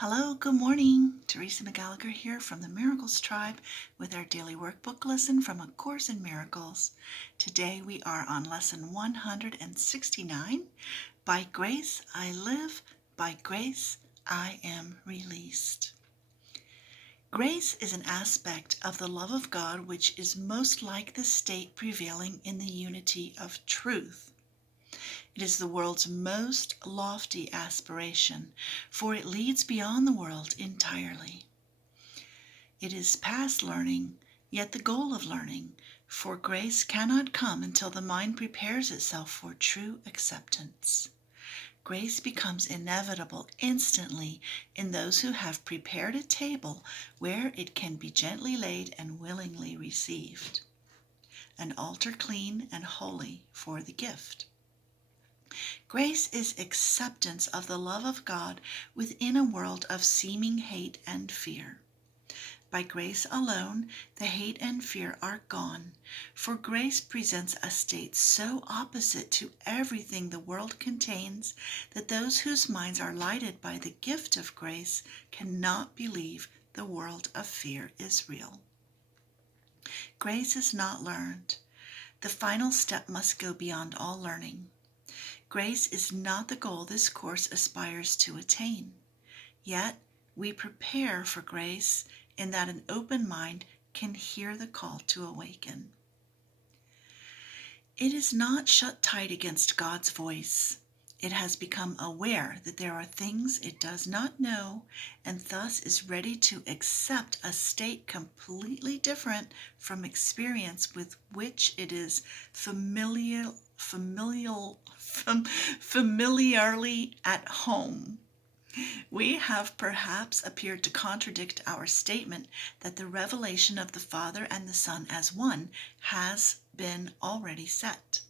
Hello, good morning. Teresa McGallagher here from the Miracles Tribe with our daily workbook lesson from A Course in Miracles. Today we are on lesson 169. By grace I live, by grace I am released. Grace is an aspect of the love of God which is most like the state prevailing in the unity of truth. It is the world's most lofty aspiration, for it leads beyond the world entirely. It is past learning, yet the goal of learning, for grace cannot come until the mind prepares itself for true acceptance. Grace becomes inevitable instantly in those who have prepared a table where it can be gently laid and willingly received. An altar clean and holy for the gift. Grace is acceptance of the love of God within a world of seeming hate and fear. By grace alone, the hate and fear are gone, for grace presents a state so opposite to everything the world contains that those whose minds are lighted by the gift of grace cannot believe the world of fear is real. Grace is not learned. The final step must go beyond all learning. Grace is not the goal this course aspires to attain. Yet, we prepare for grace in that an open mind can hear the call to awaken. It is not shut tight against God's voice. It has become aware that there are things it does not know and thus is ready to accept a state completely different from experience with which it is familiarly at home. We have perhaps appeared to contradict our statement that the revelation of the Father and the Son as one has been already set.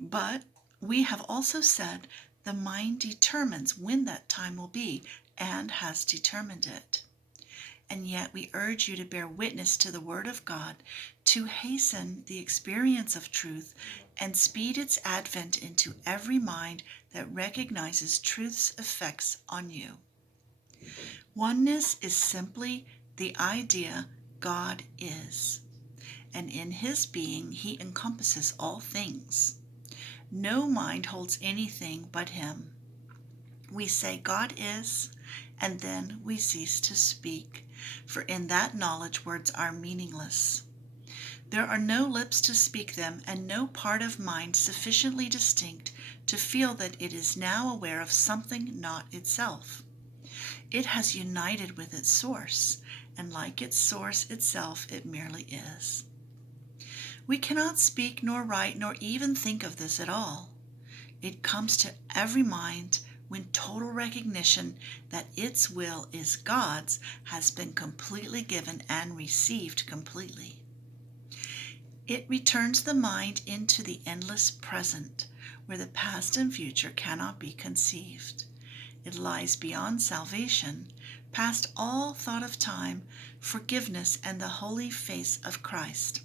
But we have also said the mind determines when that time will be and has determined it. And yet we urge you to bear witness to the Word of God, to hasten the experience of truth and speed its advent into every mind that recognizes truth's effects on you. Oneness is simply the idea God is, and in His being He encompasses all things. No mind holds anything but Him. We say God is, and then we cease to speak, for in that knowledge words are meaningless. There are no lips to speak them, and no part of mind sufficiently distinct to feel that it is now aware of something not itself. It has united with its source, and like its source itself, it merely is. We cannot speak nor write nor even think of this at all. It comes to every mind when total recognition that its will is God's has been completely given and received completely. It returns the mind into the endless present, where the past and future cannot be conceived. It lies beyond salvation, past all thought of time, forgiveness, and the holy face of Christ.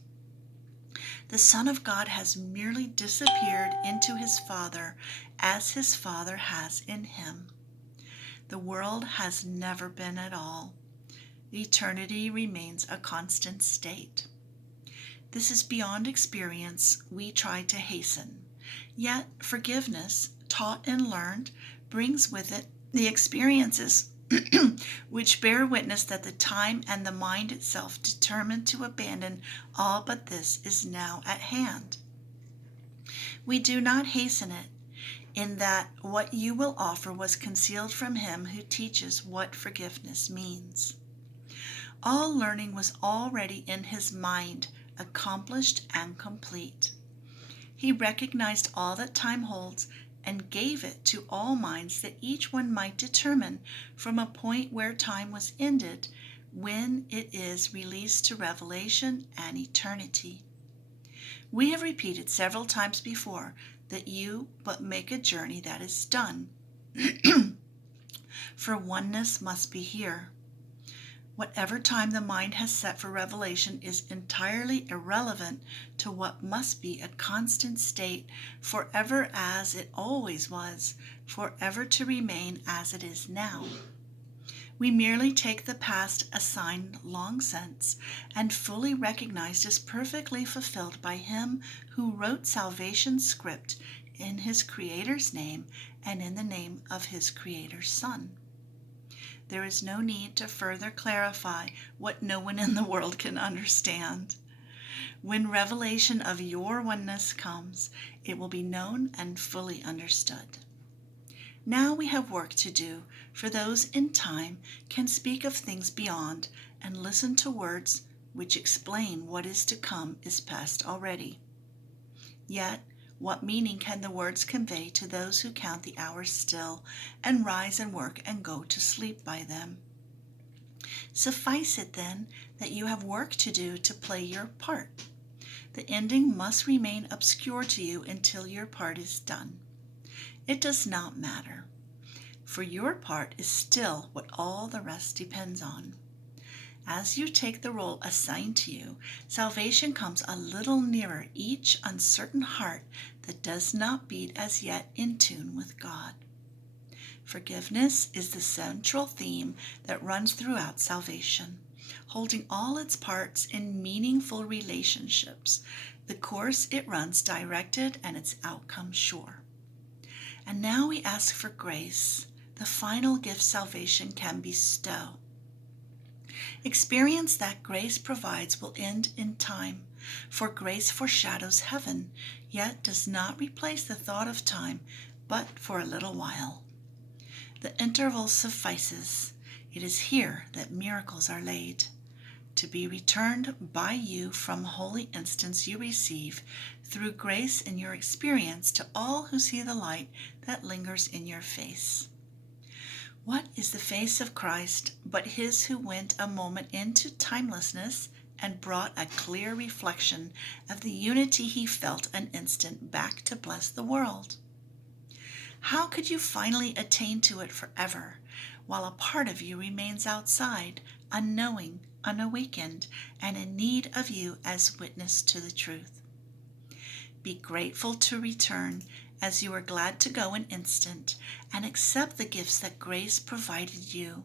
The Son of God has merely disappeared into His Father as His Father has in Him. The world has never been at all. Eternity remains a constant state. This is beyond experience we try to hasten. Yet forgiveness, taught and learned, brings with it the experiences which bear witness that the time and the mind itself determined to abandon all but this is now at hand. We do not hasten it, in that what you will offer was concealed from Him who teaches what forgiveness means. All learning was already in His mind, accomplished and complete. He recognized all that time holds and gave it to all minds that each one might determine from a point where time was ended when it is released to revelation and eternity. We have repeated several times before that you but make a journey that is done, for oneness must be here. Whatever time the mind has set for revelation is entirely irrelevant to what must be a constant state, forever as it always was, forever to remain as it is now. We merely take the past assigned long since and fully recognized as perfectly fulfilled by Him who wrote salvation's script in His Creator's name and in the name of His Creator's Son. There is no need to further clarify what no one in the world can understand. When revelation of your oneness comes, it will be known and fully understood. Now we have work to do, for those in time can speak of things beyond and listen to words which explain what is to come is past already. Yet, what meaning can the words convey to those who count the hours still and rise and work and go to sleep by them? Suffice it then that you have work to do to play your part. The ending must remain obscure to you until your part is done. It does not matter, for your part is still what all the rest depends on. As you take the role assigned to you, salvation comes a little nearer each uncertain heart that does not beat as yet in tune with God. Forgiveness is the central theme that runs throughout salvation, holding all its parts in meaningful relationships. The course it runs directed and its outcome sure. And now we ask for grace, the final gift salvation can bestow. Experience that grace provides will end in time, for grace foreshadows heaven, yet does not replace the thought of time, but for a little while. The interval suffices. It is here that miracles are laid, to be returned by you from holy instance you receive through grace in your experience to all who see the light that lingers in your face. What is the face of Christ but His who went a moment into timelessness and brought a clear reflection of the unity He felt an instant back to bless the world? How could you finally attain to it forever, while a part of you remains outside, unknowing, unawakened, and in need of you as witness to the truth? Be grateful to return, as you are glad to go an instant, and accept the gifts that grace provided you.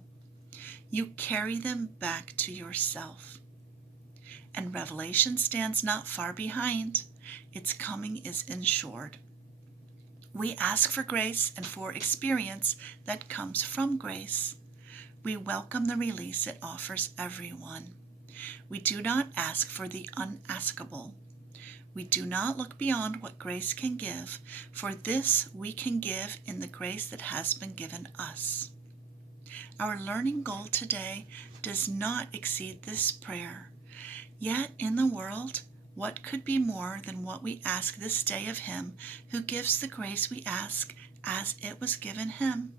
You carry them back to yourself. And revelation stands not far behind. Its coming is ensured. We ask for grace and for experience that comes from grace. We welcome the release it offers everyone. We do not ask for the unaskable. We do not look beyond what grace can give, for this we can give in the grace that has been given us. Our learning goal today does not exceed this prayer. Yet in the world, what could be more than what we ask this day of Him who gives the grace we ask as it was given Him?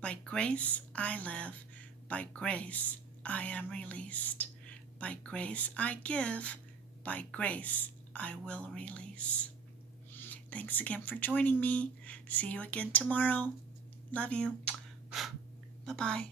By grace I live, by grace I am released. By grace I give, by grace I will release. Thanks again for joining me. See you again tomorrow. Love you. Bye-bye.